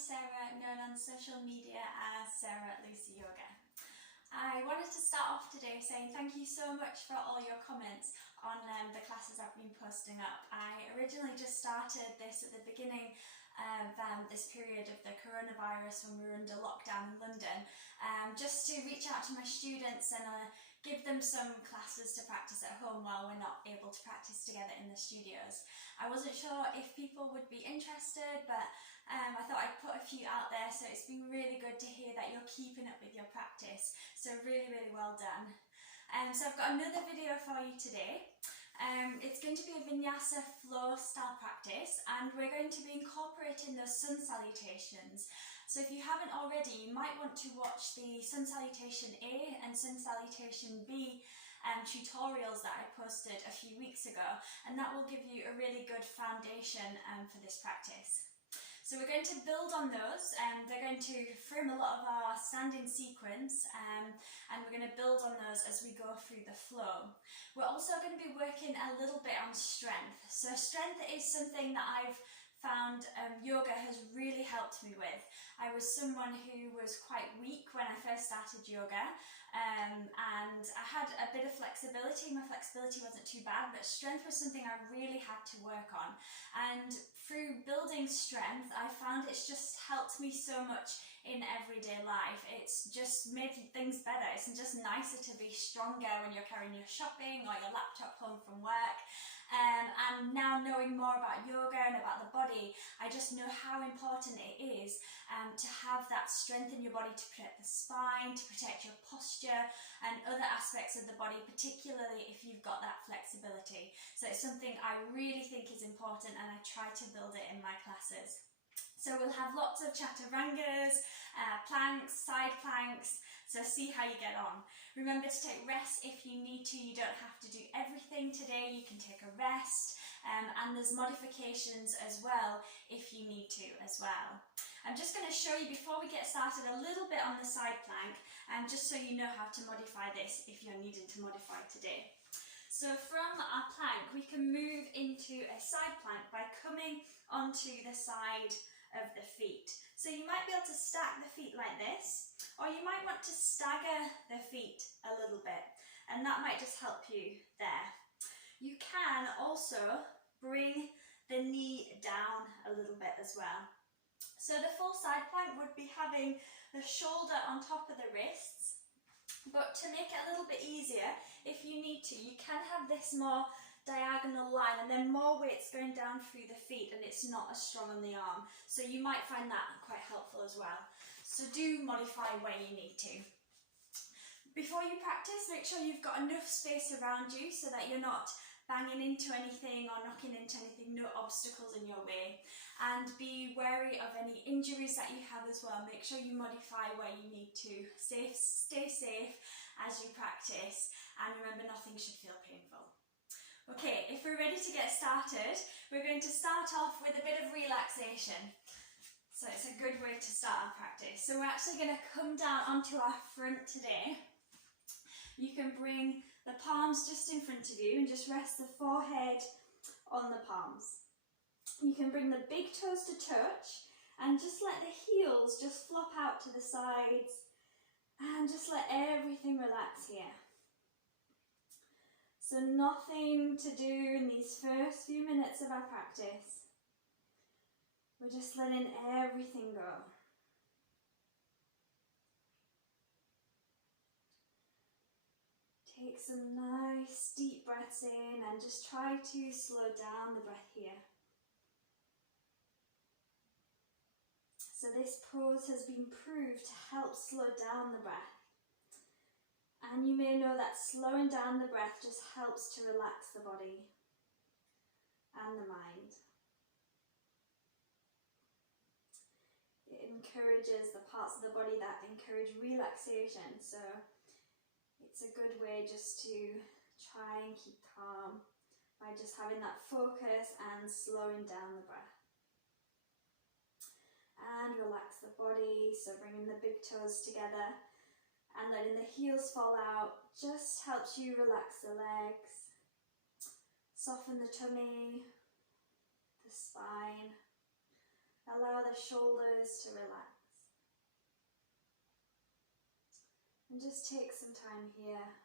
Sarah, known on social media as Sarah Lucy Yoga. I wanted to start off today saying thank you so much for all your comments on the classes I've been posting up. I originally just started this at the beginning of this period of the coronavirus when we were under lockdown in London, just to reach out to my students and give them some classes to practice at home while we're not able to practice together in the studios. I wasn't sure if people would be interested, but I thought I'd put a few out there, so it's been really good to hear that you're keeping up with your practice, so really well done. So I've got another video for you today. It's going to be a Vinyasa Flow style practice, and we're going to be incorporating those sun salutations. So if you haven't already, you might want to watch the Sun Salutation A and Sun Salutation B tutorials that I posted a few weeks ago, and that will give you a really good foundation for this practice. So we're going to build on those, and they're going to form a lot of our standing sequence, and we're going to build on those as we go through the flow. We're also going to be working a little bit on strength. So strength is something that I've found yoga has really helped me with. I was someone who was quite weak when I first started yoga, and I had a bit of flexibility. My flexibility wasn't too bad, but strength was something I really had to work on. And through building strength, I found it's just helped me so much in everyday life. It's just made things better. It's just nicer to be stronger when you're carrying your shopping or your laptop home from work. And now knowing more about yoga and about the body, I just know how important it is to have that strength in your body to protect the spine, to protect your posture and other aspects of the body, particularly if you've got that flexibility. So it's something I really think is important, and I try to build it in my classes. So we'll have lots of chaturangas, planks, side planks, so see how you get on. Remember to take rest if you need to. You don't have to do everything today. You can take a rest, and there's modifications as well if you need to as well. I'm just going to show you before we get started a little bit on the side plank, just so you know how to modify this if you're needing to modify today. So from our plank, we can move into a side plank by coming onto the side of the feet. So you might be able to stack the feet like this, or you might want to stagger the feet a little bit, and that might just help you there. You can also bring the knee down a little bit as well. So the full side plank would be having the shoulder on top of the wrists, but to make it a little bit easier, if you need to, you can have this more diagonal line, and then more weight's going down through the feet, and it's not as strong on the arm. So you might find that quite helpful as well. So do modify where you need to. Before you practice, make sure you've got enough space around you so that you're not banging into anything or knocking into anything, no obstacles in your way. And be wary of any injuries that you have as well. Make sure you modify where you need to. Stay safe as you practice, and remember, nothing should feel painful. Okay, if we're ready to get started, we're going to start off with a bit of relaxation. So it's a good way to start our practice. So we're actually going to come down onto our front today. You can bring the palms just in front of you and just rest the forehead on the palms. You can bring the big toes to touch and just let the heels just flop out to the sides, and just let everything relax here. So nothing to do in these first few minutes of our practice. We're just letting everything go. Take some nice deep breaths in, and just try to slow down the breath here. So this pose has been proved to help slow down the breath. And you may know that slowing down the breath just helps to relax the body and the mind. It encourages the parts of the body that encourage relaxation, so it's a good way just to try and keep calm by just having that focus and slowing down the breath. And relax the body, so bringing the big toes together and letting the heels fall out just helps you relax the legs, soften the tummy, the spine, Allow the shoulders to relax. And just take some time here.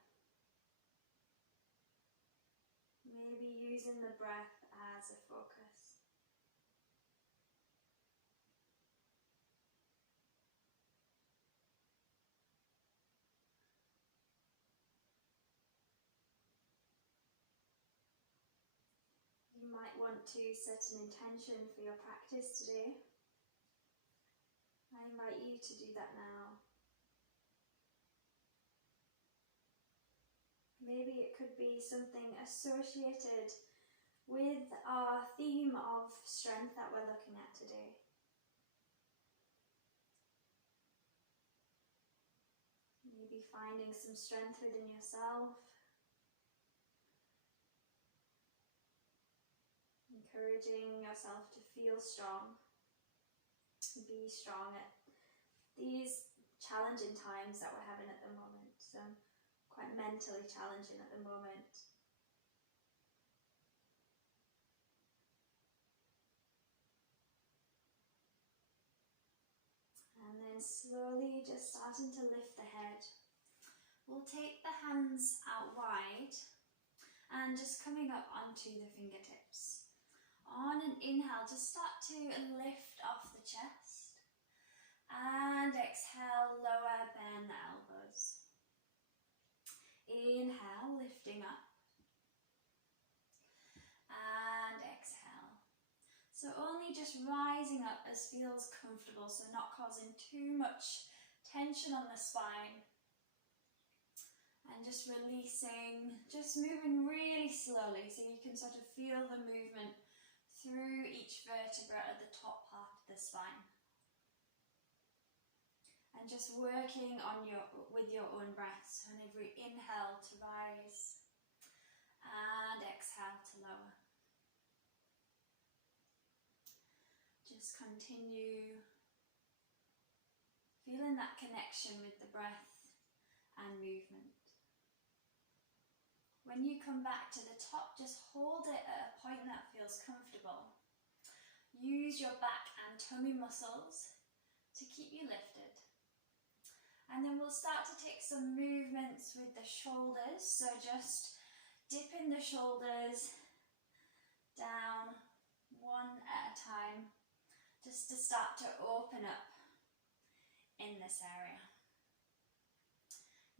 Maybe using the breath as a focus. You might want to set an intention for your practice today. I invite you to do that now. Maybe it could be something associated with our theme of strength that we're looking at today. Maybe finding some strength within yourself. Encouraging yourself to feel strong. Be strong at these challenging times that we're having at the moment. So quite mentally challenging at the moment. And then slowly just starting to lift the head. We'll take the hands out wide and just coming up onto the fingertips. On an inhale, just start to lift off the chest. And exhale, lower, bend the elbows. Inhale, lifting up. And exhale. So only just rising up as feels comfortable, so not causing too much tension on the spine. And just releasing, just moving really slowly so you can sort of feel the movement through each vertebra at the top part of the spine. And just working on with your own breath. So on every inhale to rise and exhale to lower. Just continue feeling that connection with the breath and movement. When you come back to the top, just hold it at a point that feels comfortable. Use your back and tummy muscles to keep you lifted. And then we'll start to take some movements with the shoulders. So just dipping the shoulders down one at a time, just to start to open up in this area.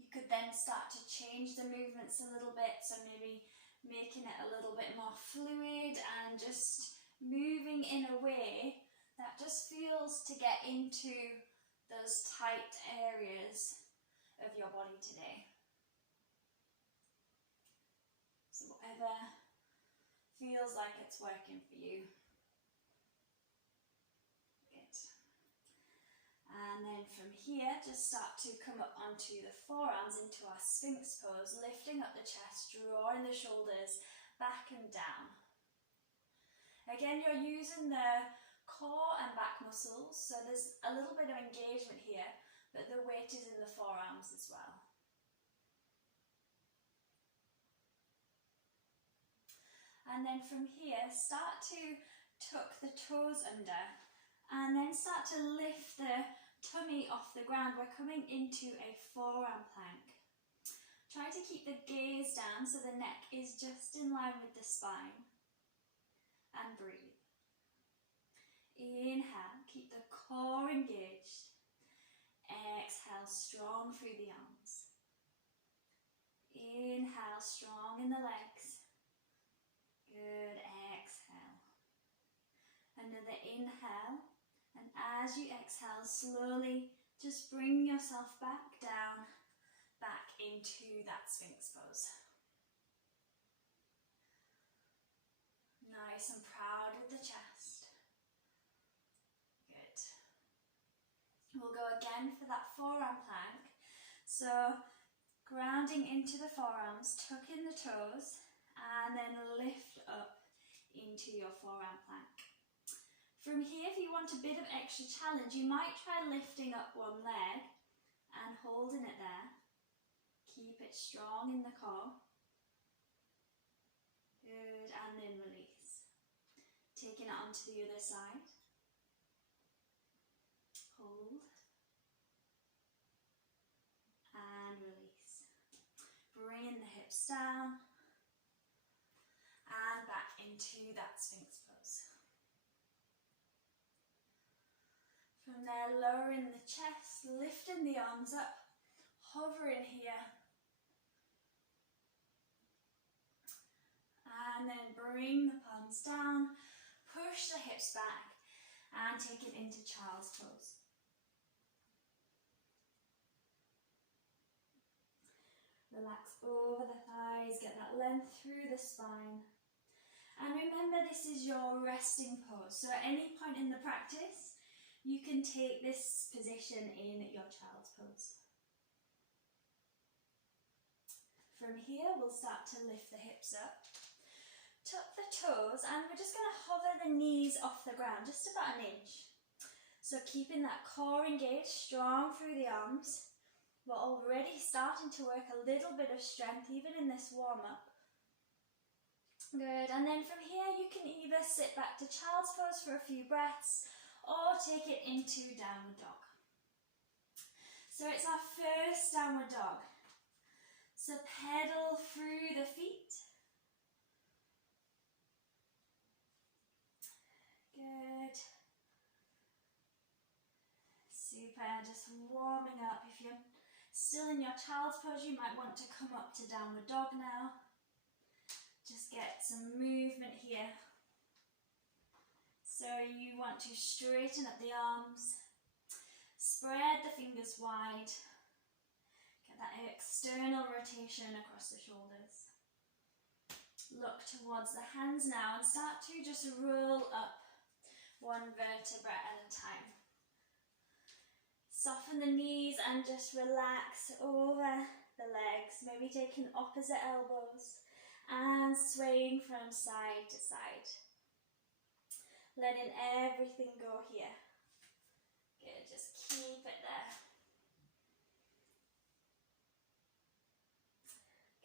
You could then start to change the movements a little bit, so maybe making it a little bit more fluid and just moving in a way that just feels to get into those tight areas of your body today. So whatever feels like it's working for you. And then from here, just start to come up onto the forearms into our Sphinx pose, lifting up the chest, drawing the shoulders back and down. Again, you're using the core and back muscles, so there's a little bit of engagement here, but the weight is in the forearms as well. And then from here, start to tuck the toes under, and then start to lift the tummy off the ground. We're coming into a forearm plank. Try to keep the gaze down so the neck is just in line with the spine. And breathe. Inhale, keep the core engaged. Exhale, strong through the arms. Inhale, strong in the legs. Good, exhale. Another inhale. And as you exhale, slowly just bring yourself back down, back into that Sphinx pose. Nice and proud with the chest. Good. We'll go again for that forearm plank. So grounding into the forearms, tuck in the toes, and then lift up into your forearm plank. From here, if you want a bit of extra challenge, you might try lifting up one leg and holding it there. Keep it strong in the core. Good, and then release. Taking it onto the other side. hips down and back into that Sphinx pose. From there, lowering the chest, lifting the arms up, hovering here. And then bring the palms down, push the hips back and take it into child's pose. Relax over the thighs, get that length through the spine. And remember, this is your resting pose. So at any point in the practice, you can take this position in your child's pose. From here, we'll start to lift the hips up. Tuck the toes, and we're just going to hover the knees off the ground, just about an inch. So keeping that core engaged, strong through the arms. We're already starting to work a little bit of strength, even in this warm-up. Good, and then from here, you can either sit back to child's pose for a few breaths, or take it into downward dog. So it's our first downward dog. So pedal through the feet. Good. Super, just warming up. If you're still in your child's pose, you might want to come up to downward dog now. Just get some movement here. So you want to straighten up the arms, spread the fingers wide, get that external rotation across the shoulders. Look towards the hands now and start to just roll up one vertebra at a time. Soften the knees and just relax over the legs, maybe taking opposite elbows and swaying from side to side. Letting everything go here. Good, just keep it there.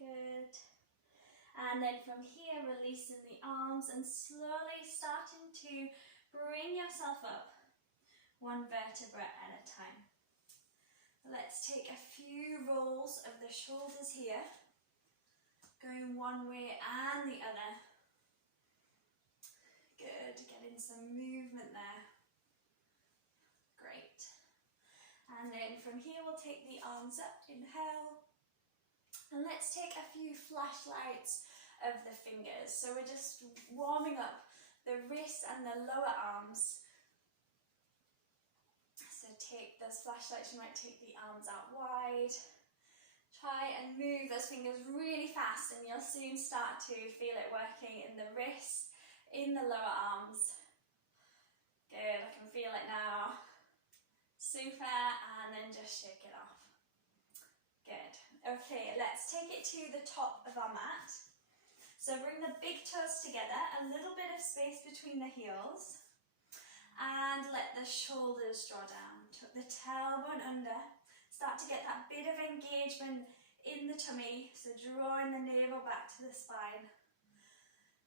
Good. And then from here, releasing the arms and slowly starting to bring yourself up one vertebra at a time. Let's take a few rolls of the shoulders here, going one way and the other. Good, getting some movement there. Great. And then from here we'll take the arms up, inhale. And let's take a few flashlights of the fingers. So we're just warming up the wrists and the lower arms. So take those flashlights, you might take the arms out wide. Try and move those fingers really fast and you'll soon start to feel it working in the wrists, in the lower arms. Good, I can feel it now. Super, and then just shake it off. Good. Okay, let's take it to the top of our mat. So bring the big toes together, a little bit of space between the heels, and let the shoulders draw down. Tuck the tailbone under. Start to get that bit of engagement in the tummy, so drawing the navel back to the spine.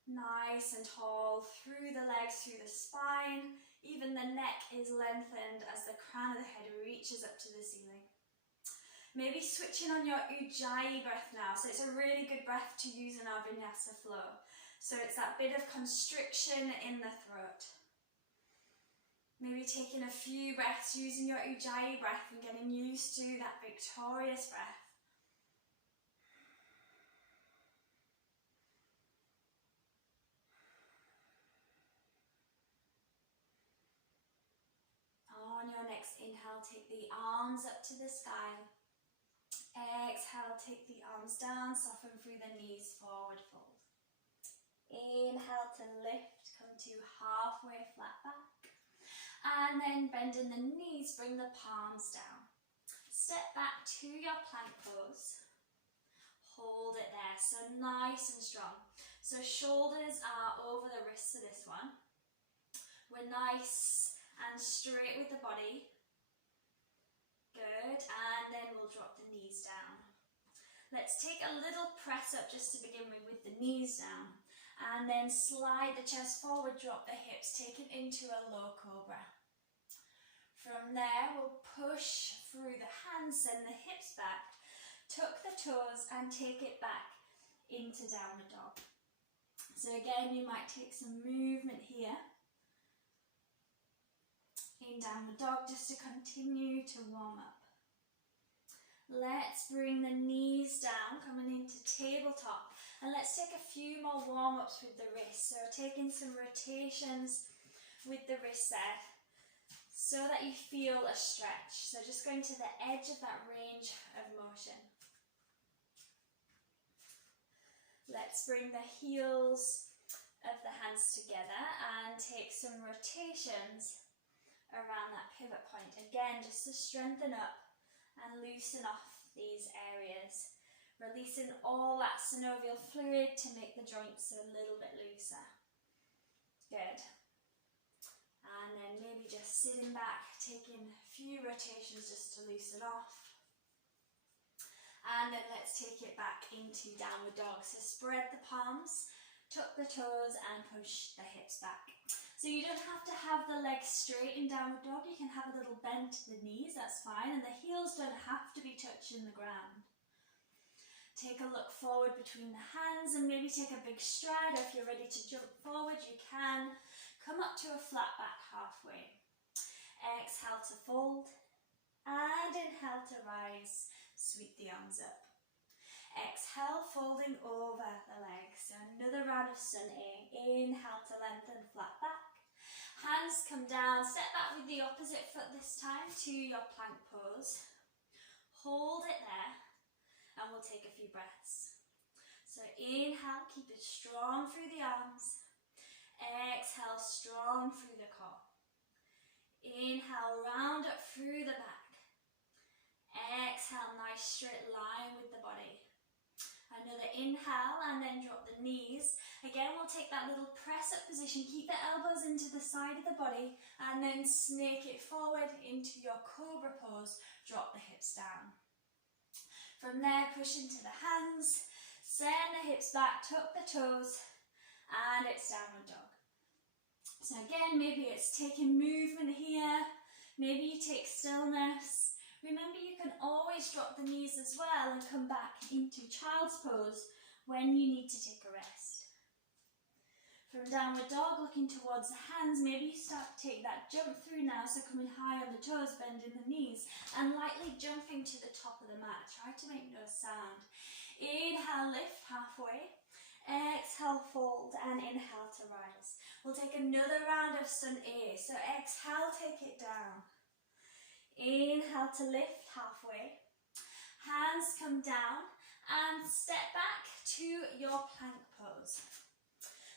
Nice and tall through the legs, through the spine. Even the neck is lengthened as the crown of the head reaches up to the ceiling. Maybe switching on your Ujjayi breath now. So it's a really good breath to use in our Vinyasa Flow. So it's that bit of constriction in the throat. Maybe taking a few breaths using your Ujjayi breath and getting used to that victorious breath. On your next inhale, take the arms up to the sky. Exhale, take the arms down, soften through the knees, forward fold. Inhale to lift, come to halfway flat back. And then bending the knees, bring the palms down. Step back to your plank pose. Hold it there, so nice and strong. So shoulders are over the wrists for this one. We're nice and straight with the body. Good, and then we'll drop the knees down. Let's take a little press up just to begin with the knees down. And then slide the chest forward, drop the hips, take it into a low cobra. From there, we'll push through the hands, send the hips back, tuck the toes and take it back into downward dog. So again, you might take some movement here in downward dog just to continue to warm up. Let's bring the knees down, coming into tabletop. And let's take a few more warm-ups with the wrists. So taking some rotations with the wrists there so that you feel a stretch. So just going to the edge of that range of motion. Let's bring the heels of the hands together and take some rotations around that pivot point. Again, just to strengthen up and loosen off these areas. Releasing all that synovial fluid to make the joints a little bit looser. Good. And then maybe just sitting back, taking a few rotations just to loosen off. And then let's take it back into downward dog. So spread the palms, tuck the toes and push the hips back. So you don't have to have the legs straight in downward dog. You can have a little bend to the knees, that's fine. And the heels don't have to be touching the ground. Take a look forward between the hands and maybe take a big stride. Or if you're ready to jump forward, you can. Come up to a flat back halfway. Exhale to fold and inhale to rise. Sweep the arms up. Exhale, folding over the legs. So another round of sun A. Inhale to lengthen, flat back. Hands come down. Step back with the opposite foot this time to your plank pose. Hold it there. And we'll take a few breaths. So inhale, keep it strong through the arms. Exhale, strong through the core. Inhale, round up through the back. Exhale, nice straight line with the body. Another inhale and then drop the knees. Again, we'll take that little press up position. Keep the elbows into the side of the body and then snake it forward into your cobra pose. Drop the hips down. From there, push into the hands, send the hips back, tuck the toes, and it's downward dog. So again, maybe it's taking movement here, maybe you take stillness. Remember, you can always drop the knees as well and come back into child's pose when you need to take a rest. From downward dog, looking towards the hands, maybe you start to take that jump through now, so coming high on the toes, bending the knees, and lightly jumping to the top of the mat. Try to make no sound. Inhale, lift halfway. Exhale, fold, and inhale to rise. We'll take another round of sun A. So exhale, take it down. Inhale to lift halfway. Hands come down, and step back to your plank pose.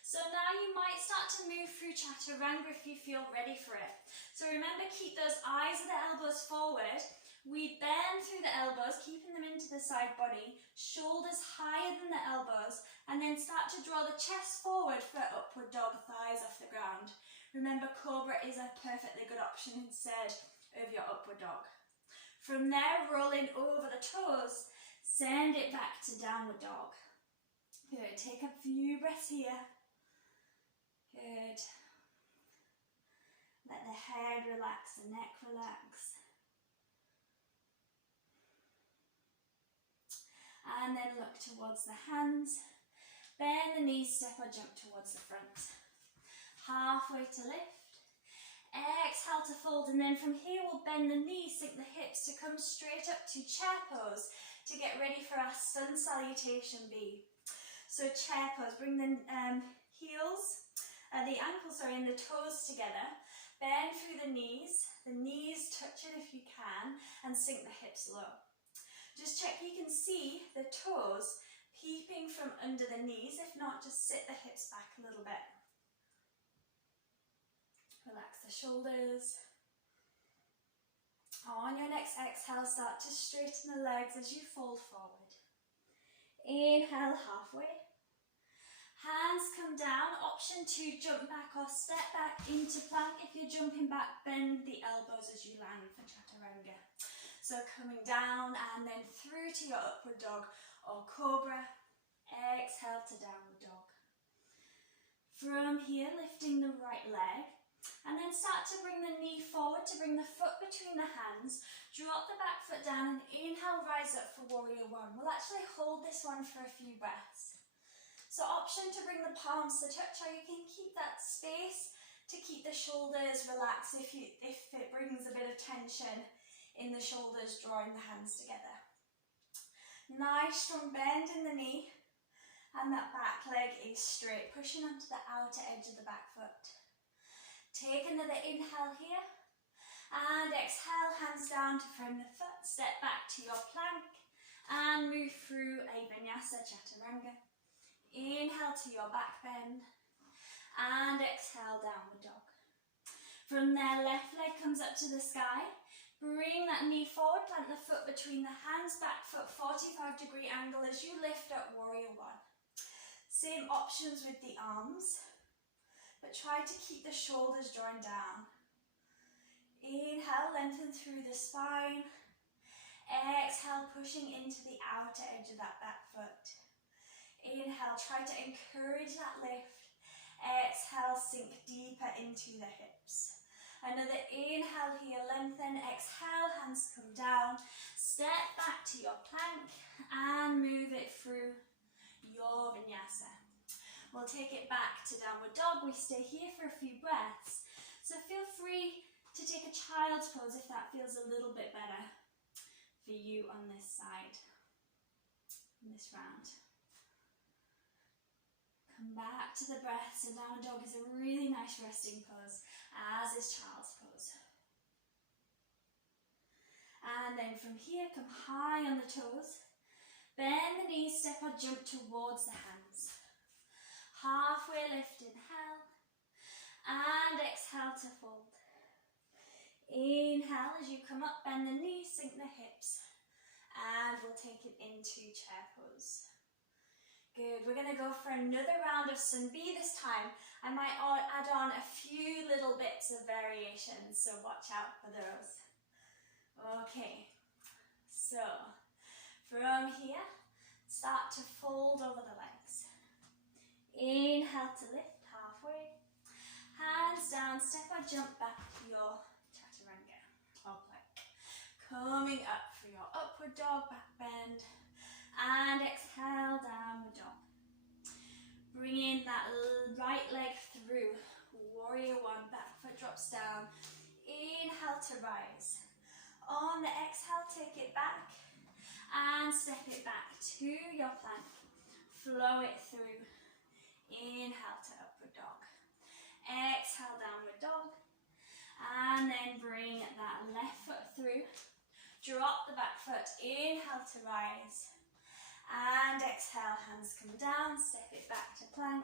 So now you might start to move through chaturanga if you feel ready for it. So remember, keep those eyes of the elbows forward. We bend through the elbows, keeping them into the side body, shoulders higher than the elbows, and then start to draw the chest forward for upward dog, thighs off the ground. Remember, cobra is a perfectly good option instead of your upward dog. From there, rolling over the toes, send it back to downward dog. Good, take a few breaths here. Good. Let the head relax, the neck relax. And then look towards the hands. Bend the knees, step or jump towards the front. Halfway to lift. Exhale to fold, and then from here we'll bend the knees, sink the hips to come straight up to chair pose to get ready for our sun salutation B. So chair pose, bring the ankles and the toes together. Bend through the knees touch it if you can, and sink the hips low. Just check you can see the toes peeping from under the knees. If not, just sit the hips back a little bit. Relax the shoulders. On your next exhale, start to straighten the legs as you fold forward. Inhale halfway. Hands come down, option to jump back or step back into plank. If you're jumping back, bend the elbows as you land for chaturanga. So coming down and then through to your upward dog or cobra. Exhale to downward dog. From here, lifting the right leg. And then start to bring the knee forward, to bring the foot between the hands. Drop the back foot down and inhale, rise up for warrior one. We'll actually hold this one for a few breaths. So option to bring the palms to touch, or you can keep that space to keep the shoulders relaxed if it brings a bit of tension in the shoulders, drawing the hands together. Nice strong bend in the knee, and that back leg is straight, pushing onto the outer edge of the back foot. Take another inhale here, and exhale, hands down to frame the foot, step back to your plank, and move through a Vinyasa Chaturanga. Inhale to your back bend, and exhale, downward dog. From there, left leg comes up to the sky. Bring that knee forward, plant the foot between the hands, back foot 45-degree angle as you lift up, warrior one. Same options with the arms, but try to keep the shoulders drawn down. Inhale, lengthen through the spine. Exhale, pushing into the outer edge of that back foot. Inhale, try to encourage that lift. Exhale, sink deeper into the hips. Another inhale here, lengthen. Exhale, hands come down. Step back to your plank and move it through your Vinyasa. We'll take it back to downward dog. We stay here for a few breaths. So feel free to take a child's pose if that feels a little bit better for you on this side, in this round. Come back to the breath. So downward dog is a really nice resting pose, as is child's pose. And then from here, come high on the toes. Bend the knees, step or jump towards the hands. Halfway lift, inhale. And exhale to fold. Inhale as you come up, bend the knees, sink the hips. And we'll take it into chair pose. Good, we're going to go for another round of Sun B this time. I might add on a few little bits of variations, so watch out for those. Okay, so from here, start to fold over the legs. Inhale to lift, halfway. Hands down, step or jump back to your Chaturanga or plank. Coming up for your upward dog, back bend. And exhale, downward dog. Bring in that right leg through. Warrior one, back foot drops down. Inhale to rise. On the exhale, take it back. And step it back to your plank. Flow it through. Inhale to upward dog. Exhale, downward dog. And then bring that left foot through. Drop the back foot. Inhale to rise. And exhale, hands come down, step it back to plank.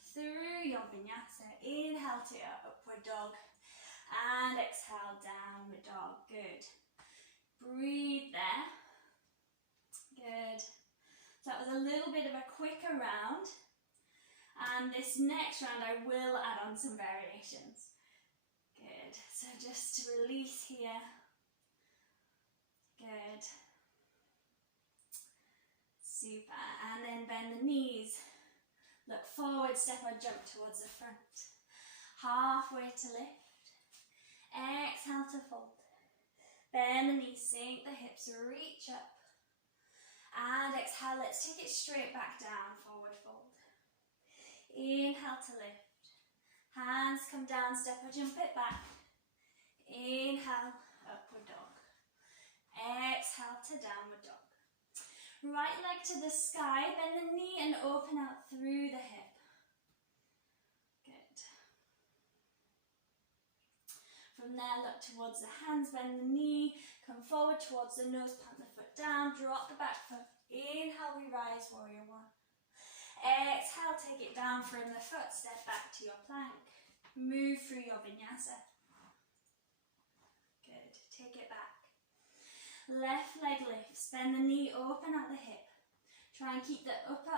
Through your Vinyasa, inhale to your upward dog. And exhale, downward dog, good. Breathe there. Good. So that was a little bit of a quicker round. And this next round I will add on some variations. Good, so just to release here. Good. Super, and then bend the knees. Look forward, step or jump towards the front. Halfway to lift. Exhale to fold. Bend the knees, sink the hips, reach up. And exhale, let's take it straight back down, forward fold. Inhale to lift. Hands come down, step or jump it back. Inhale, upward dog. Exhale to downward dog. Right leg to the sky, bend the knee and open out through the hip. Good. From there, look towards the hands, bend the knee, come forward towards the nose, plant the foot down, drop the back foot. Inhale, we rise, warrior one. Exhale, take it down, frame the foot, step back to your plank. Move through your Vinyasa. Good, take it back. Left leg lifts, bend the knee, open at the hip. Try and keep the upper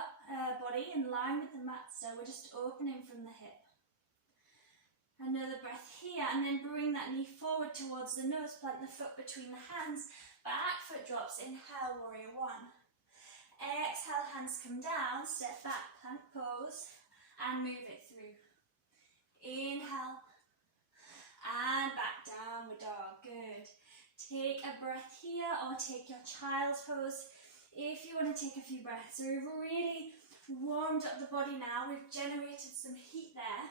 body in line with the mat, so we're just opening from the hip. Another breath here, and then bring that knee forward towards the nose, plant the foot between the hands, back foot drops, inhale, warrior one. Exhale, hands come down, step back, plank pose, and move it through. Inhale, and back, downward dog, good. Take a breath here or take your child's pose if you want to take a few breaths. So we've really warmed up the body now, we've generated some heat there.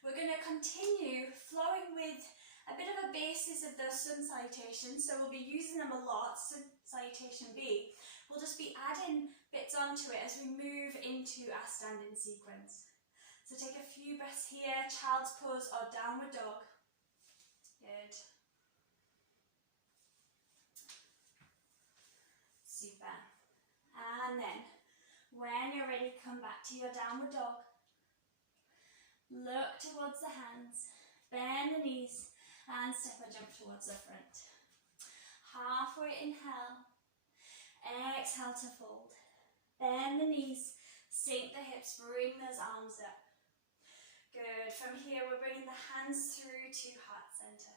We're going to continue flowing with a bit of a basis of those sun salutations, so we'll be using them a lot. So salutation B, we'll just be adding bits onto it as we move into our standing sequence. So take a few breaths here, child's pose or downward dog. Good. Super. And then, when you're ready, come back to your downward dog. Look towards the hands, bend the knees, and step or jump towards the front. Halfway inhale, exhale to fold. Bend the knees, sink the hips, bring those arms up. Good. From here, we're bringing the hands through to heart center.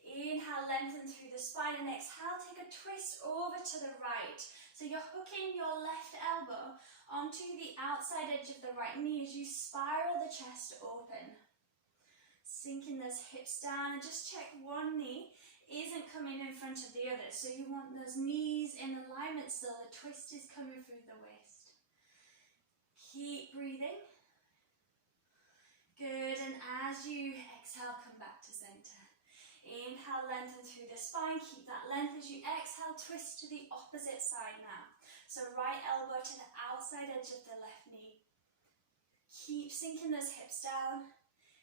Inhale, lengthen through the spine, and exhale, take a twist over to the right. So you're hooking your left elbow onto the outside edge of the right knee as you spiral the chest open. Sinking those hips down, and just check one knee isn't coming in front of the other. So you want those knees in alignment so the twist is coming through the waist. Keep breathing. Good, and as you exhale, come back to center. Inhale, lengthen through the spine, keep that length as you exhale, twist to the opposite side now. So right elbow to the outside edge of the left knee. Keep sinking those hips down,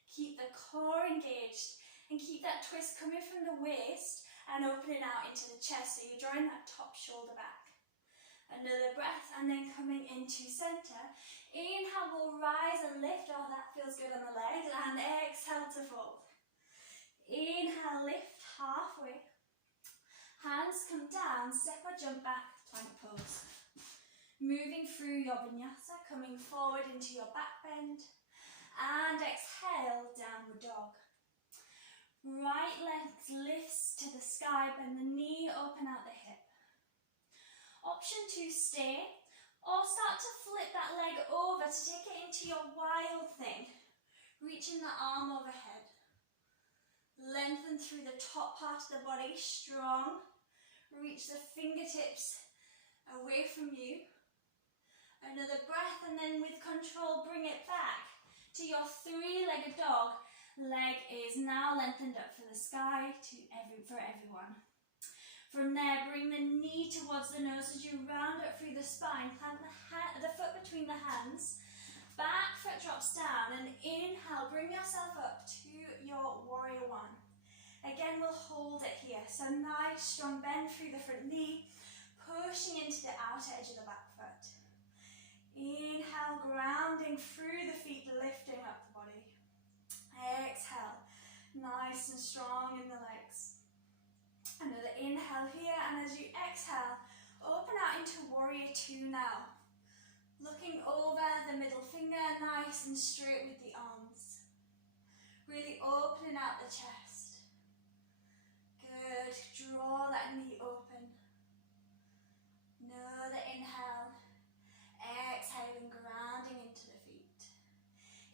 keep the core engaged, and keep that twist coming from the waist and opening out into the chest, so you're drawing that top shoulder back. Another breath, and then coming into center. Inhale, we'll rise and lift. Oh, that feels good on the leg. And exhale to fold. Inhale, lift halfway. Hands come down, step or jump back, plank pose. Moving through your vinyasa, coming forward into your back bend. And exhale, downward dog. Right leg lifts to the sky, bend the knee, open out the hip. Option 2, stay, or start to flip that leg over to take it into your wild thing, reaching the arm overhead. Lengthen through the top part of the body, strong. Reach the fingertips away from you. Another breath, and then with control, bring it back to your three-legged dog. Leg is now lengthened up for the sky for everyone. From there, bring the knee towards the nose as you round up through the spine. Plant the foot between the hands. Back foot drops down, and inhale, bring yourself up to your warrior one. Again, we'll hold it here. So nice, strong bend through the front knee, pushing into the outer edge of the back foot. Inhale, grounding through the feet, lifting up the body. Exhale, nice and strong in the legs. Another inhale here, and as you exhale, open out into warrior 2 now. Looking over the middle finger, nice and straight with the arms. Really opening out the chest. Good, draw that knee open. Another inhale, exhaling, grounding into the feet.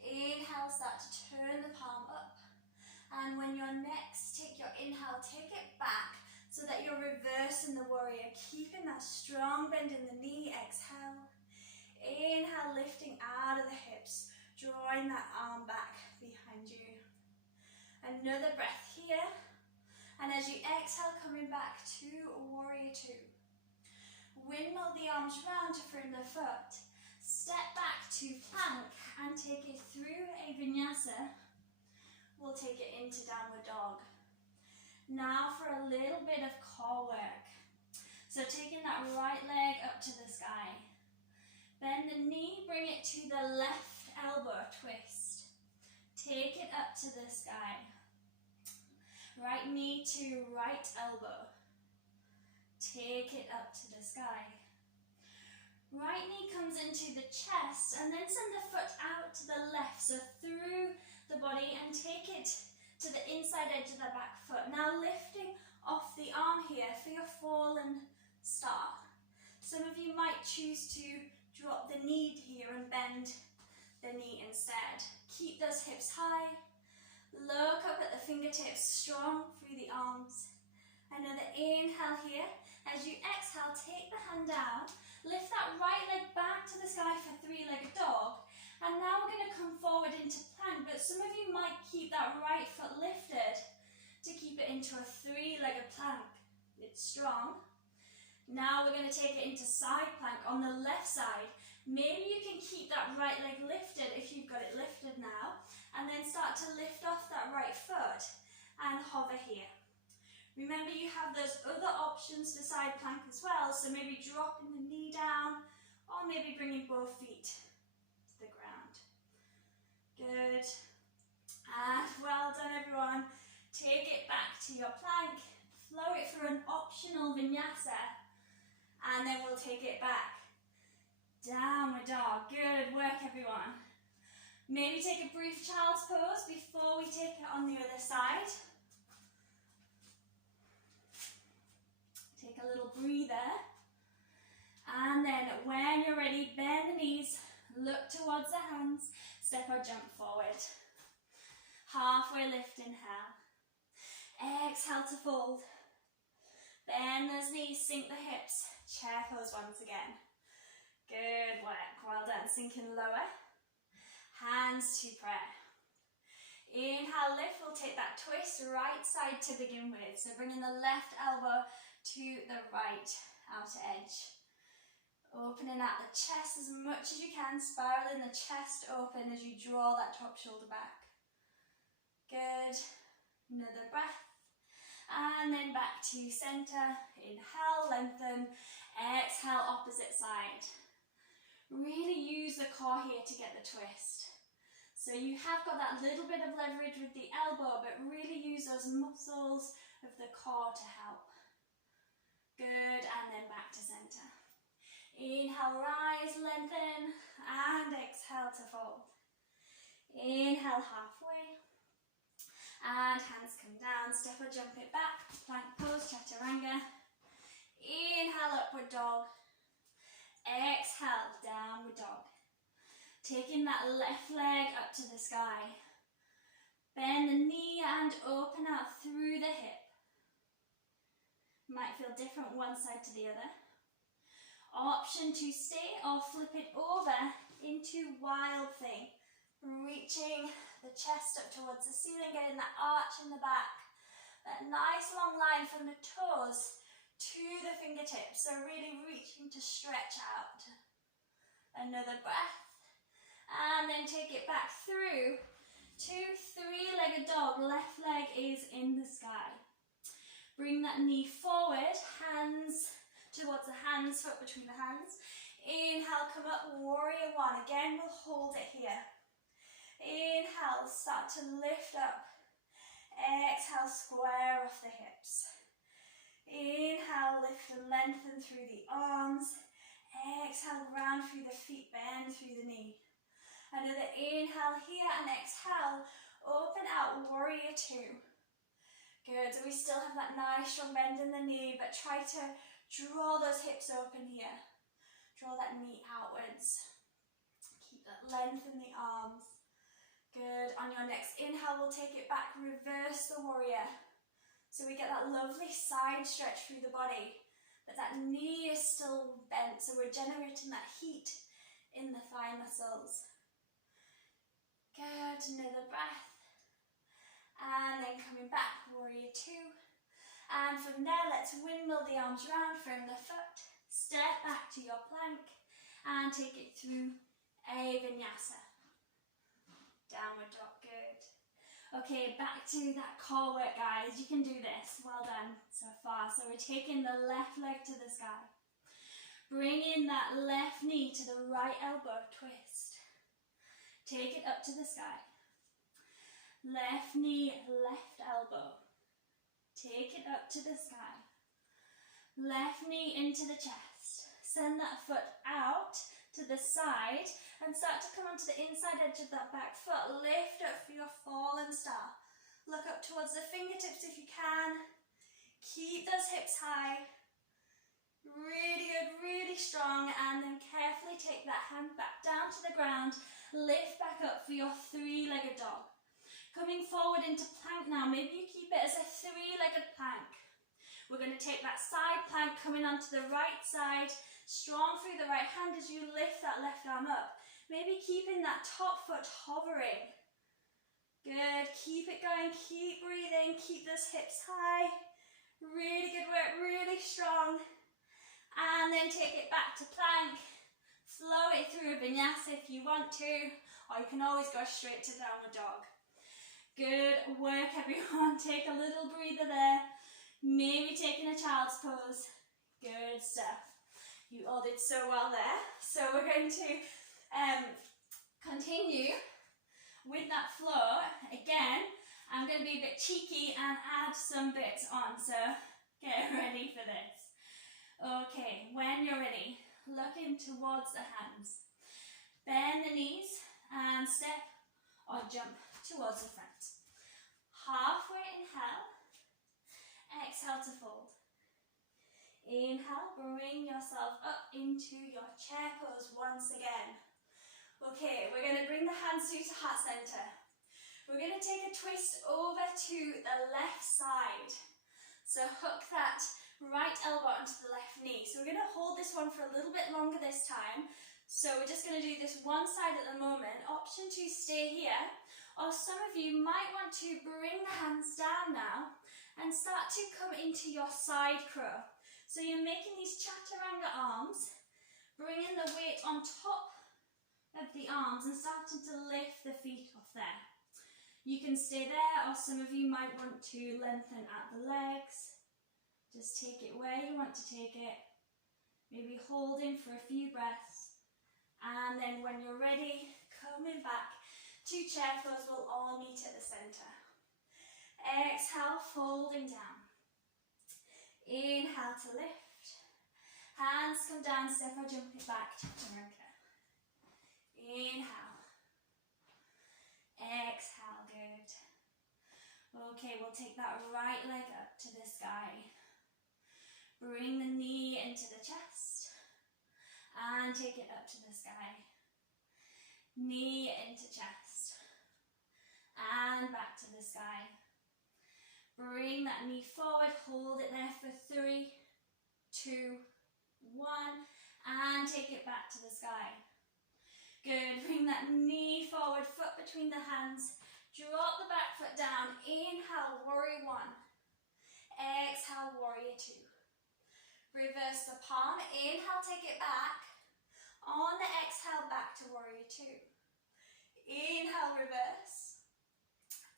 Inhale, start to turn the palm up. And when you're next, take your inhale, take it back so that you're reversing the warrior, keeping that strong bend in the knee. Exhale. Inhale, lifting out of the hips, drawing that arm back behind you. Another breath here. And as you exhale, coming back to warrior 2. Windmill the arms round to front the foot. Step back to plank and take it through a vinyasa. We'll take it into downward dog. Now for a little bit of core work. So taking that right leg up to the sky. Bend the knee, bring it to the left elbow, twist. Take it up to the sky. Right knee to right elbow. Take it up to the sky. Right knee comes into the chest, and then send the foot out to the left, so through the body, and take it to the inside edge of the back foot. Now lifting off the arm here for your fallen start. Some of you might choose to drop the knee here and bend the knee instead. Keep those hips high. Look up at the fingertips, strong through the arms. Another inhale here. As you exhale, take the hand down. Lift that right leg back to the sky that right foot lifted to keep it into a three-legged plank. It's strong. Now we're going to take it into side plank on the left side. Maybe you can keep that right leg lifted if you've got it lifted now, and then start to lift off that right foot and hover here. Remember, you have those other options for side plank as well, so maybe dropping the knee down or maybe bringing both feet to the ground. Good. And well done, everyone. Take it back to your plank, flow it through an optional vinyasa, and then we'll take it back. Downward dog. Good work, everyone. Maybe take a brief child's pose before we take it on the other side. Take a little breather. And then when you're ready, bend the knees, look towards the hands, step or jump forward. Halfway lift, inhale. Exhale to fold. Bend those knees, sink the hips, chair pose once again. Good work, well done. Sinking lower, hands to prayer. Inhale, lift, we'll take that twist right side to begin with. So bringing the left elbow to the right outer edge. Opening out the chest as much as you can, spiraling the chest open as you draw that top shoulder back. Good. Another breath. And then back to center. Inhale, lengthen. Exhale, opposite side. Really use the core here to get the twist. So you have got that little bit of leverage with the elbow, but really use those muscles of the core to help. Good, and then back to center. Inhale, rise, lengthen, and exhale to fold. Inhale, halfway, and hands come down, step or jump it back, plank pose, chaturanga. Inhale, upward dog. Exhale, downward dog. Taking that left leg up to the sky. Bend the knee and open out through the hip. Might feel different one side to the other. Option to stay or flip it over into wild thing. Reaching the chest up towards the ceiling, getting that arch in the back. That nice long line from the toes to the fingertips. So really reaching to stretch out. Another breath. And then take it back through to three-legged dog. Left leg is in the sky. Bring that knee forward, hands towards the hands, foot between the hands. Inhale, come up, warrior one. Again, we'll hold it here. Inhale, start to lift up. Exhale, square off the hips. Inhale, lift and lengthen through the arms. Exhale, round through the feet, bend through the knee. Another inhale here and exhale, open out, warrior two. Good, so we still have that nice strong bend in the knee, but try to draw those hips open here. Draw that knee outwards. Keep that length in the arms. Good, on your next inhale, we'll take it back, reverse the warrior. So we get that lovely side stretch through the body, but that knee is still bent, so we're generating that heat in the thigh muscles. Good, another breath. And then coming back, warrior two. And from there, let's windmill the arms round from the foot. Step back to your plank and take it through a vinyasa. Downward dog, good. Okay, back to that core work, guys. You can do this. Well done so far. So we're taking the left leg to the sky. Bringing that left knee to the right elbow, twist. Take it up to the sky. Left knee, left elbow. Take it up to the sky. Left knee into the chest. Send that foot out to the side and start to come onto the inside edge of that back foot. Lift up for your fallen star. Look up towards the fingertips if you can. Keep those hips high. Really good, really strong, and then carefully take that hand back down to the ground. Lift back up for your three-legged dog. Coming forward into plank now. Maybe you keep it as a three-legged plank. We're going to take that side plank coming onto the right side, strong through the right hand as you lift that left arm up. Maybe keeping that top foot hovering. Good, keep it going, keep breathing, keep those hips high. Really good work, really strong. And then take it back to plank. Flow it through a vinyasa if you want to, or you can always go straight to downward dog. Good work, everyone. Take a little breather there. Maybe taking a child's pose. Good stuff. You all did so well there. So we're going to continue with that flow. Again, I'm going to be a bit cheeky and add some bits on, so get ready for this. Okay, when you're ready, looking towards the hands. Bend the knees and step or jump towards the front. Halfway inhale, exhale to fold. Inhale, bring yourself up into your chair pose once again. Okay, we're going to bring the hands through to heart center. We're going to take a twist over to the left side. So hook that right elbow onto the left knee. So we're going to hold this one for a little bit longer this time. So we're just going to do this one side at the moment. Option to stay here. Or some of you might want to bring the hands down now and start to come into your side crow. So you're making these chaturanga arms, bringing the weight on top of the arms and starting to lift the feet off there. You can stay there, or some of you might want to lengthen out the legs. Just take it where you want to take it. Maybe holding for a few breaths. And then when you're ready, coming back to chair pose. We'll all meet at the center. Exhale, folding down. Inhale to lift. Hands come down, step or jump it back, chaturanga. Inhale. Exhale, good. Okay, we'll take that right leg up to the sky. Bring the knee into the chest and take it up to the sky. Knee into chest and back to the sky. Bring that knee forward, hold it there for 3, 2, 1, and take it back to the sky. Good, bring that knee forward, foot between the hands, drop the back foot down, inhale, warrior 1, exhale, warrior 2. Reverse the palm, inhale, take it back, on the exhale, back to warrior 2. Inhale, reverse,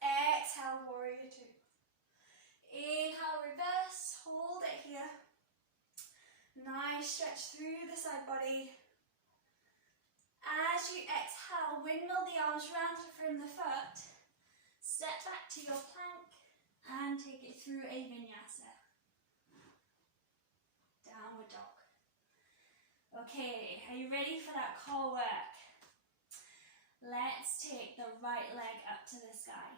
exhale, warrior 2. Inhale, reverse, hold it here. Nice stretch through the side body. As you exhale, windmill the arms round from the foot. Step back to your plank and take it through a vinyasa. Downward dog. Okay, are you ready for that core work? Let's take the right leg up to the sky.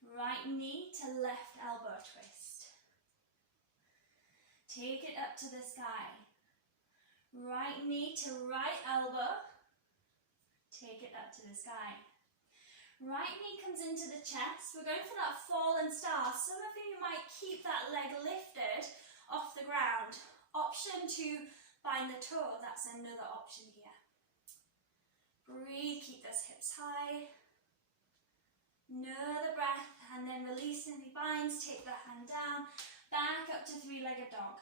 Right knee to left elbow twist. Take it up to the sky. Right knee to right elbow. Take it up to the sky. Right knee comes into the chest. We're going for that fallen star. Some of you might keep that leg lifted off the ground. Option to bind the toe. That's another option here. Breathe, keep those hips high. Another breath, and then release any binds, take the hand down, back up to three-legged dog.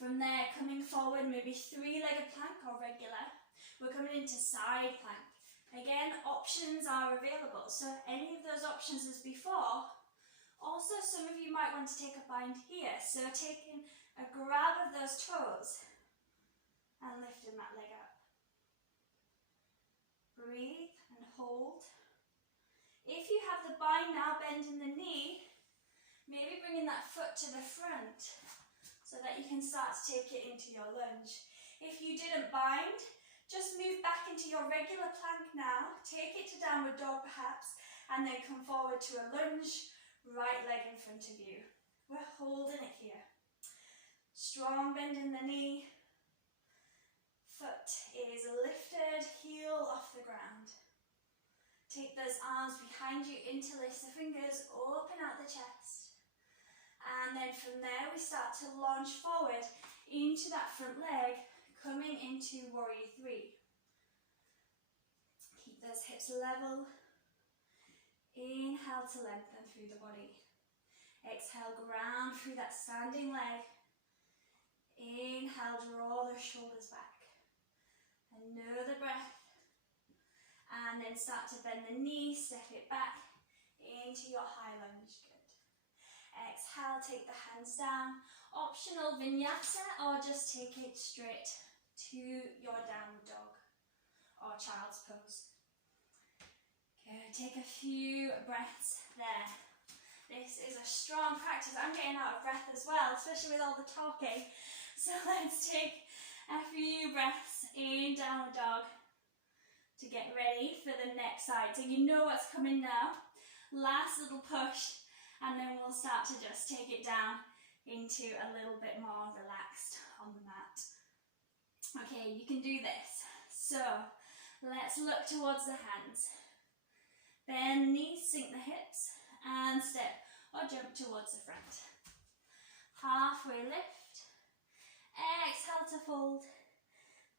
From there, coming forward, maybe three-legged plank or regular. We're coming into side plank. Again, options are available, so any of those options as before. Also, some of you might want to take a bind here, so taking a grab of those toes and lifting that leg up. Breathe and hold. If you have the bind now, bending the knee, maybe bringing that foot to the front so that you can start to take it into your lunge. If you didn't bind, just move back into your regular plank now, take it to downward dog perhaps, and then come forward to a lunge, right leg in front of you. We're holding it here. Strong bend in the knee, foot is lifted, heel off the ground. Take those arms behind you, interlace the fingers, open out the chest. And then from there we start to launch forward into that front leg, coming into warrior 3. Keep those hips level. Inhale to lengthen through the body. Exhale, ground through that standing leg. Inhale, draw the shoulders back. Another breath. And then start to bend the knees, step it back into your high lunge. Good. Exhale, take the hands down. Optional vinyasa, or just take it straight to your downward dog or child's pose. Good. Take a few breaths there. This is a strong practice. I'm getting out of breath as well, especially with all the talking. So let's take a few breaths in downward dog to get ready for the next side. So you know what's coming now. Last little push, and then we'll start to just take it down into a little bit more relaxed on the mat. Okay, you can do this. So let's look towards the hands. Bend the knees, sink the hips, and step or jump towards the front. Halfway lift. Exhale to fold.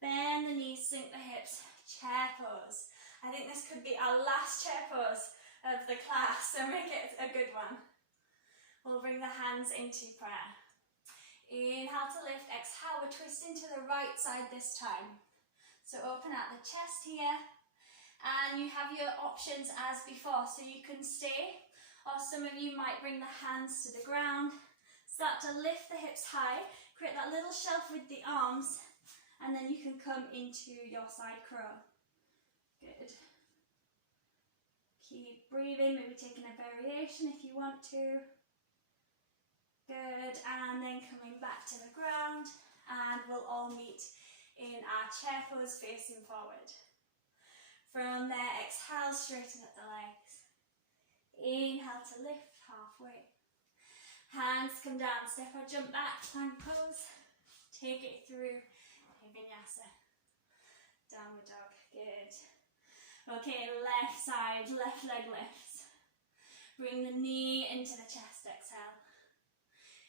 Bend the knees, sink the hips. Chair pose. I think this could be our last chair pose of the class, so make it a good one. We'll bring the hands into prayer. Inhale to lift. Exhale, we're twisting to the right side this time. So open out the chest here. And you have your options as before, so you can stay, or some of you might bring the hands to the ground. Start to lift the hips high, create that little shelf with the arms, and then you can come into your side crow. Good. Keep breathing, maybe taking a variation if you want to. Good, and then coming back to the ground, and we'll all meet in our chair pose facing forward. From there, exhale, straighten up the legs. Inhale to lift, halfway. Hands come down, step or jump back, plank pose. Take it through Vinyasa. Downward dog, good. Okay, left side, left leg lifts. Bring the knee into the chest, exhale.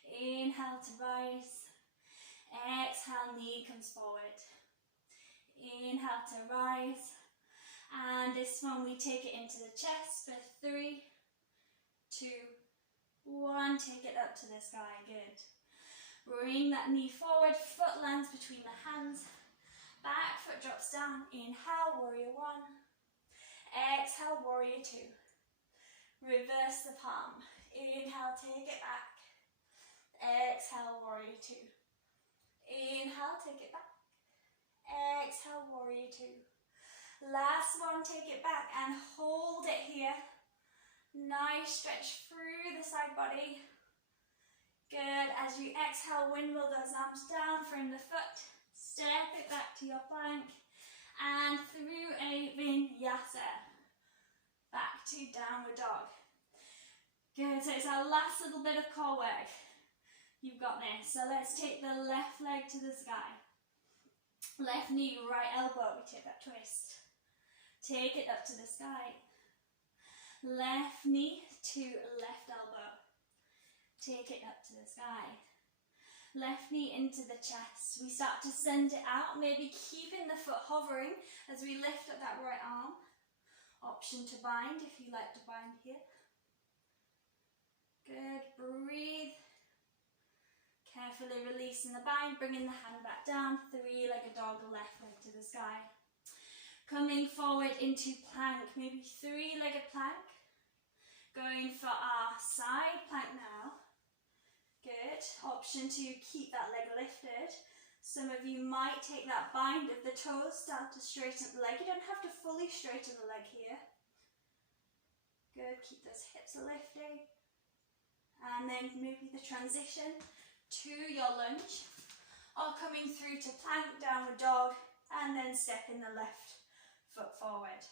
Inhale to rise. Exhale, knee comes forward. Inhale to rise. And this one we take it into the chest for 3, 2, 1. Take it up to the sky, good. Bring that knee forward, foot lands between the hands. Back foot drops down. Inhale, warrior 1. Exhale, warrior 2. Reverse the palm. Inhale, take it back. Exhale, warrior 2. Inhale, take it back. Exhale, warrior 2. Last one, take it back and hold it here. Nice stretch through the side body. Good. As you exhale, windmill those arms down from the foot. Step it back to your plank and through a vinyasa. Back to downward dog. Good. So it's our last little bit of core work. You've got this. So let's take the left leg to the sky. Left knee, right elbow. We take that twist. Take it up to the sky. Left knee to left elbow. Take it up to the sky. Left knee into the chest. We start to send it out, maybe keeping the foot hovering as we lift up that right arm. Option to bind if you like to bind here. Good, breathe. Carefully releasing the bind, bringing the hand back down. 3-legged dog, left leg to the sky. Coming forward into plank, maybe 3-legged plank. Going for our side plank now. Good. Option to keep that leg lifted. Some of you might take that bind of the toes, start to straighten the leg. You don't have to fully straighten the leg here. Good. Keep those hips lifting. And then maybe the transition to your lunge. Or coming through to plank, downward dog, and then stepping the left foot forward.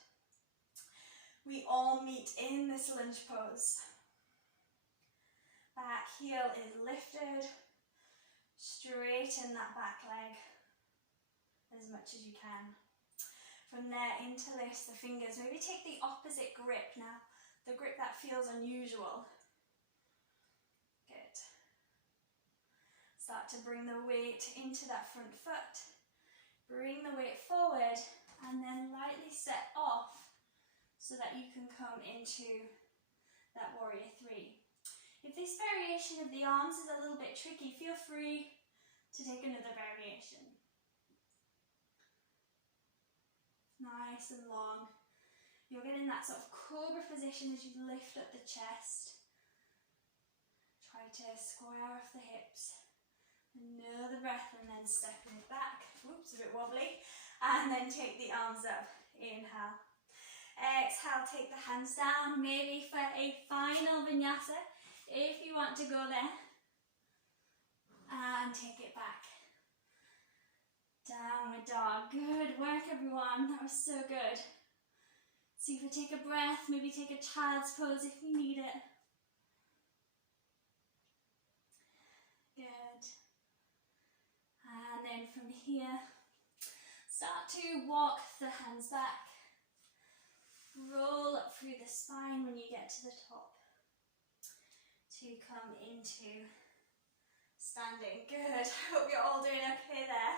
We all meet in this lunge pose. Back heel is lifted. Straighten that back leg as much as you can. From there, interlace the fingers. Maybe take the opposite grip now. The grip that feels unusual. Good. Start to bring the weight into that front foot. Bring the weight forward and then lightly step off so that you can come into that warrior three. If this variation of the arms is a little bit tricky, feel free to take another variation. Nice and long. You're getting that sort of cobra position as you lift up the chest. Try to square off the hips. Another breath and then stepping it back. Oops, a bit wobbly. And then take the arms up. Inhale. Exhale, take the hands down, maybe for a final vinyasa, if you want to go there. And take it back. Downward dog. Good work, everyone. That was so good. See if we take a breath, maybe take a child's pose if you need it. Good. And then from here, start to walk the hands back. Roll up through the spine when you get to the top to come into standing. Good. I hope you're all doing okay there.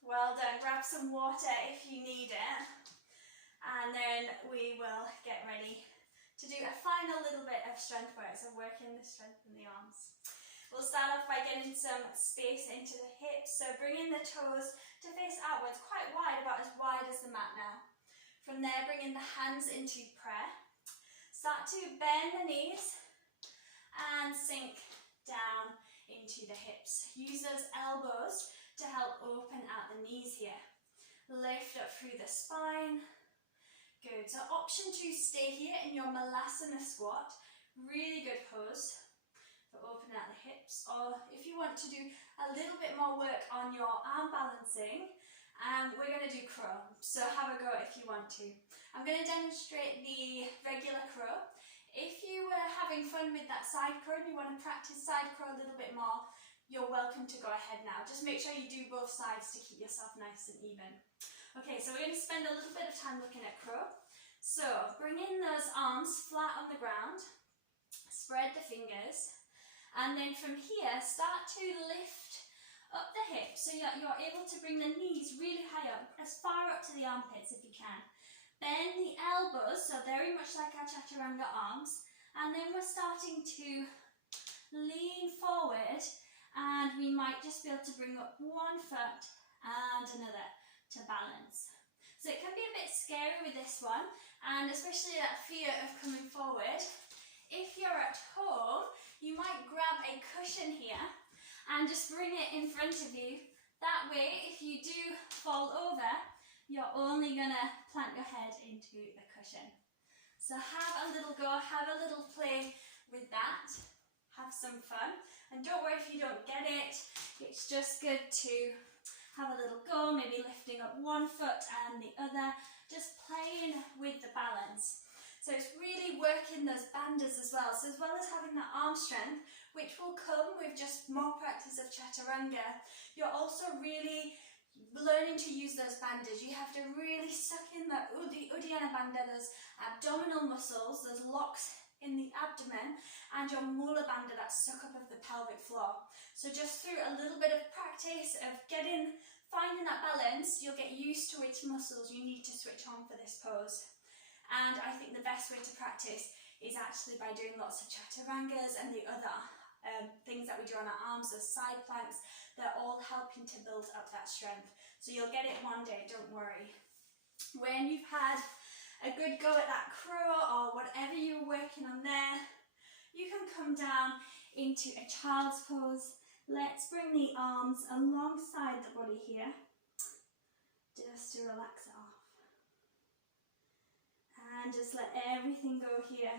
Well done. Grab some water if you need it. And then we will get ready to do a final little bit of strength work. So working the strength in the arms. We'll start off by getting some space into the hips. So bringing the toes to face outwards, quite wide, about as wide as the mat now. From there, bringing the hands into prayer. Start to bend the knees and sink down into the hips. Use those elbows to help open out the knees here. Lift up through the spine. Good. So option to stay here in your Malasana squat. Really good pose for opening out the hips. Or if you want to do a little bit more work on your arm balancing, we're going to do crow, so have a go if you want to. I'm going to demonstrate the regular crow. If you were having fun with that side crow and you want to practice side crow a little bit more, you're welcome to go ahead now. Just make sure you do both sides to keep yourself nice and even. Okay, so we're going to spend a little bit of time looking at crow. So bring in those arms flat on the ground, spread the fingers, and then from here start to lift up the hips so you're able to bring the knees really high up, as far up to the armpits if you can. Bend the elbows, so very much like our chaturanga arms, and then we're starting to lean forward, and we might just be able to bring up one foot and another to balance. So it can be a bit scary with this one, and especially that fear of coming forward. If you're at home, you might grab a cushion here and just bring it in front of you. That way, if you do fall over, you're only going to plant your head into the cushion. So have a little go, have a little play with that. Have some fun. And don't worry if you don't get it. It's just good to have a little go, maybe lifting up one foot and the other, just playing with the balance. So it's really working those bandhas as well. So as well as having that arm strength, which will come with just more practice of chaturanga, you're also really learning to use those bandhas. You have to really suck in the Uddiyana bandha, those abdominal muscles, those locks in the abdomen, and your mula bandha, that suck up of the pelvic floor. So just through a little bit of practice of finding that balance, you'll get used to which muscles you need to switch on for this pose. And I think the best way to practice is actually by doing lots of chaturangas and the other things that we do on our arms, those side planks. They're all helping to build up that strength. So you'll get it one day, don't worry. When you've had a good go at that crow or whatever you're working on there, you can come down into a child's pose. Let's bring the arms alongside the body here, just to relax it off. And just let everything go here.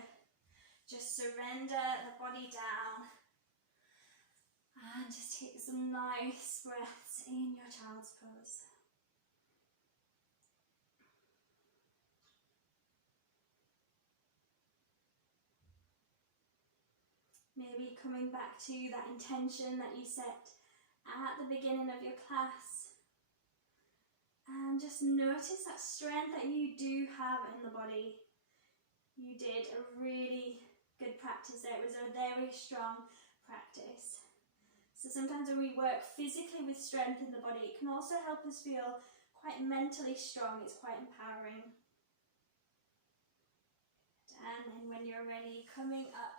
Just surrender the body down. And just take some nice breaths in your child's pose. Maybe coming back to that intention that you set at the beginning of your class. And just notice that strength that you do have in the body. You did a really good practice there. It was a very strong practice. So sometimes when we work physically with strength in the body, it can also help us feel quite mentally strong. It's quite empowering. And then when you're ready, coming up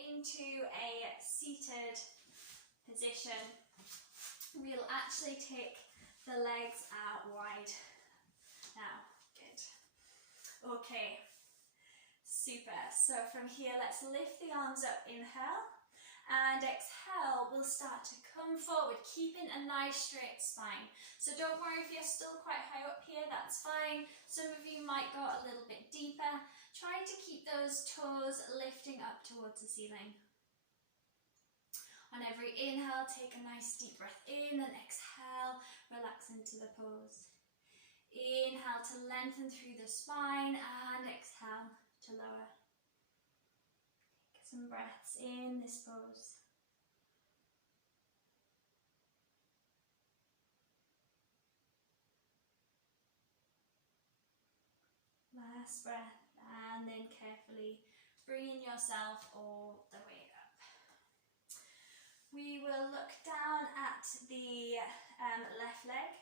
into a seated position, we'll actually take the legs out wide. Now, good. Okay, super. So from here, let's lift the arms up, inhale, and exhale, we'll start to come forward, keeping a nice straight spine. So don't worry if you're still quite high up here, that's fine. Some of you might go a little bit deeper. Try to keep those toes lifting up towards the ceiling. On every inhale, take a nice deep breath in, and exhale, relax into the pose. Inhale to lengthen through the spine, and exhale to lower. Take some breaths in this pose. Last breath, and then carefully bringing yourself all the way up. We will look down at the left leg.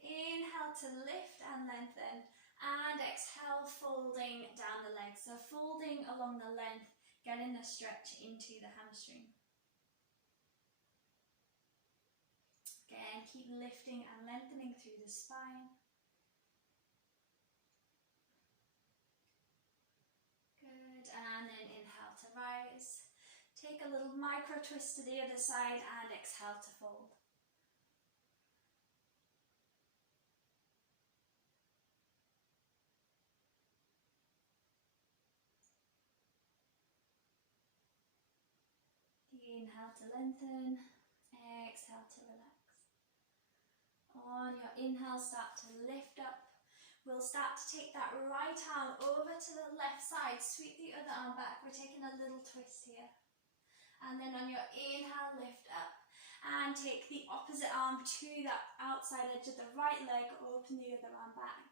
Inhale to lift and lengthen, and exhale, folding down the leg. So folding along the length, getting a stretch into the hamstring. Again, keep lifting and lengthening through the spine. Good, and then inhale to rise. Take a little micro twist to the other side, and exhale to fold. Inhale to lengthen, exhale to relax. On your inhale, start to lift up. We'll start to take that right arm over to the left side, sweep the other arm back. We're taking a little twist here. And then on your inhale, lift up and take the opposite arm to that outside edge of the right leg, open the other arm back.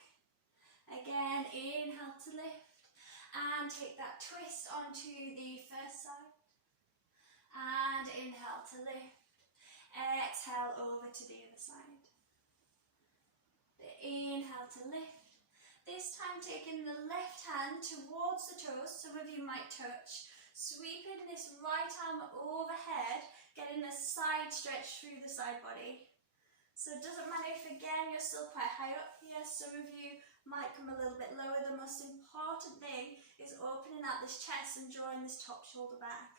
Again, inhale to lift and take that twist onto the first side. And inhale to lift, exhale over to the other side. The inhale to lift, this time taking the left hand towards the toes, some of you might touch, sweeping this right arm overhead, getting a side stretch through the side body. So it doesn't matter if again you're still quite high up here, some of you might come a little bit lower. The most important thing is opening out this chest and drawing this top shoulder back.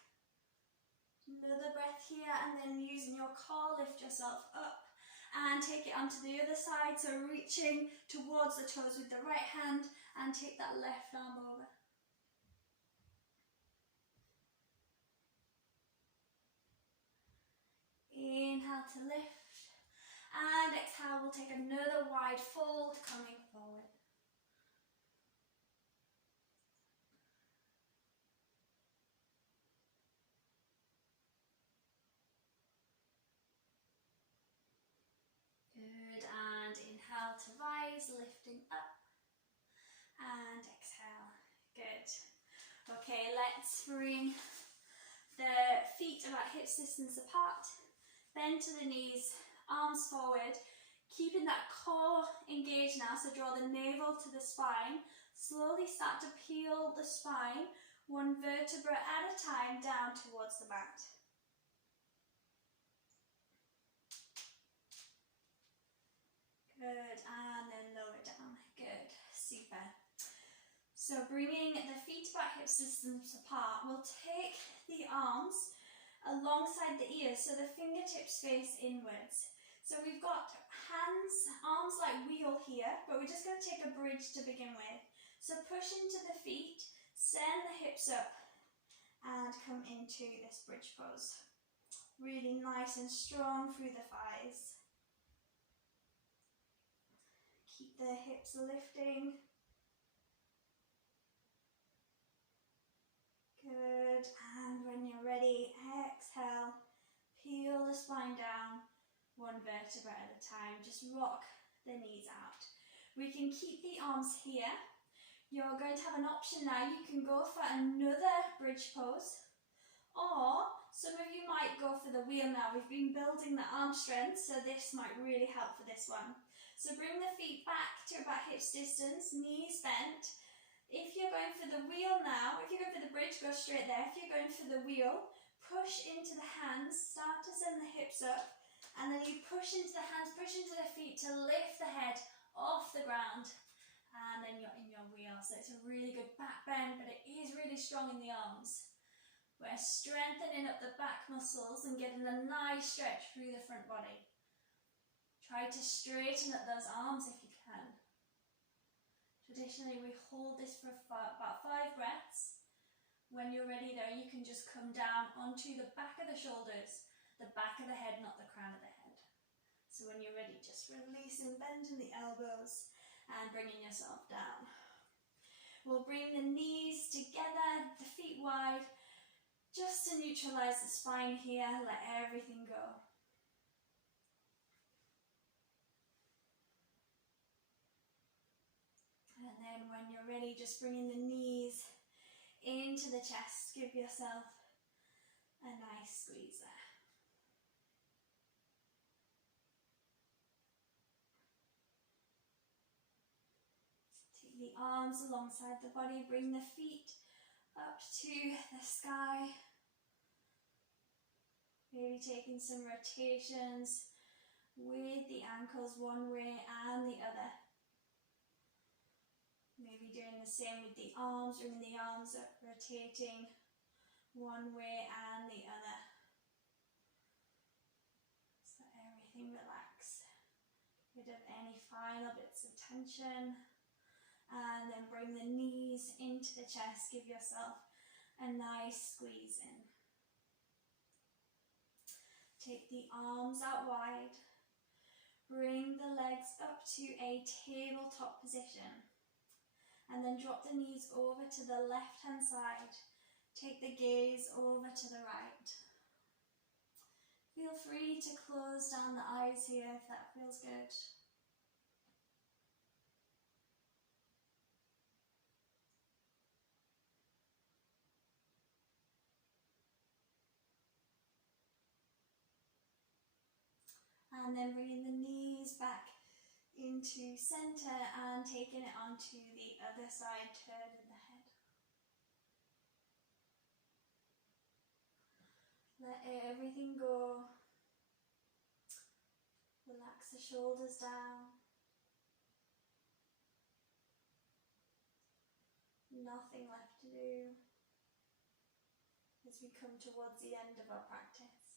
Another breath here, and then using your core, lift yourself up and take it onto the other side. So reaching towards the toes with the right hand and take that left arm over. Inhale to lift, and exhale, we'll take another wide fold coming forward. Good, and inhale to rise, lifting up, and exhale. Good. Okay, let's bring the feet about hip distance apart, bend to the knees, arms forward, keeping that core engaged now, so draw the navel to the spine, slowly start to peel the spine, one vertebra at a time, down towards the mat. Good, and then lower down. Good, super. So bringing the feet about hip distance apart, we'll take the arms alongside the ears, so the fingertips face inwards. So we've got arms like wheel here, but we're just going to take a bridge to begin with. So push into the feet, send the hips up, and come into this bridge pose. Really nice and strong through the thighs. Keep the hips lifting. Good, and when you're ready, exhale, peel the spine down, one vertebra at a time. Just rock the knees out. We can keep the arms here. You're going to have an option now. You can go for another bridge pose, or some of you might go for the wheel now. We've been building the arm strength, so this might really help for this one. So bring the feet back to about hips distance, knees bent, If you're going for the wheel now, if you're going for the bridge, go straight there. If you're going for the wheel, push into the hands, start to send the hips up, and then you push into the hands, push into the feet to lift the head off the ground, and then you're in your wheel. So it's a really good back bend, but it is really strong in the arms. We're strengthening up the back muscles and getting a nice stretch through the front body. Try to straighten up those arms if you can. Traditionally, we hold this for about 5 breaths. When you're ready though, you can just come down onto the back of the shoulders, the back of the head, not the crown of the head. So when you're ready, just releasing, bending the elbows and bringing yourself down. We'll bring the knees together, the feet wide, just to neutralize the spine here, let everything go. And then when you're ready, just bringing the knees into the chest. Give yourself a nice squeeze there. Take the arms alongside the body. Bring the feet up to the sky. Maybe taking some rotations with the ankles one way and the other. Maybe doing the same with the arms, bringing the arms up, rotating one way and the other. So everything relax. Rid of any final bits of tension. And then bring the knees into the chest. Give yourself a nice squeeze in. Take the arms out wide. Bring the legs up to a tabletop position. And then drop the knees over to the left hand side. Take the gaze over to the right. Feel free to close down the eyes here if that feels good. And then bringing the knees back into centre and taking it onto the other side, turning the head. Let everything go. Relax the shoulders down. Nothing left to do as we come towards the end of our practice.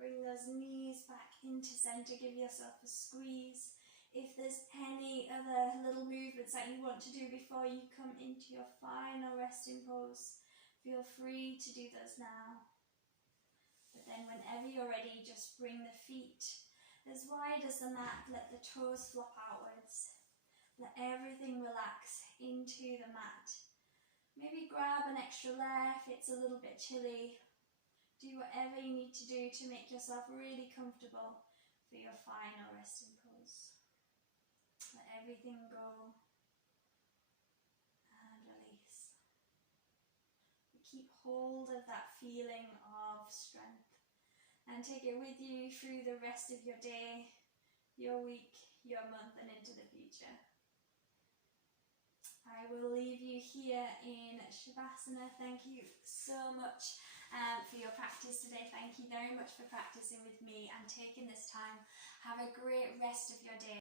Bring those knees back into centre, give yourself a squeeze. If there's any other little movements that you want to do before you come into your final resting pose, feel free to do those now. But then whenever you're ready, just bring the feet as wide as the mat, let the toes flop outwards. Let everything relax into the mat. Maybe grab an extra layer if it's a little bit chilly. Do whatever you need to do to make yourself really comfortable for your final resting pose. Let everything go and release. Keep hold of that feeling of strength and take it with you through the rest of your day, your week, your month and into the future. I will leave you here in Shavasana. Thank you so much for your practice today. Thank you very much for practicing with me and taking this time. Have a great rest of your day.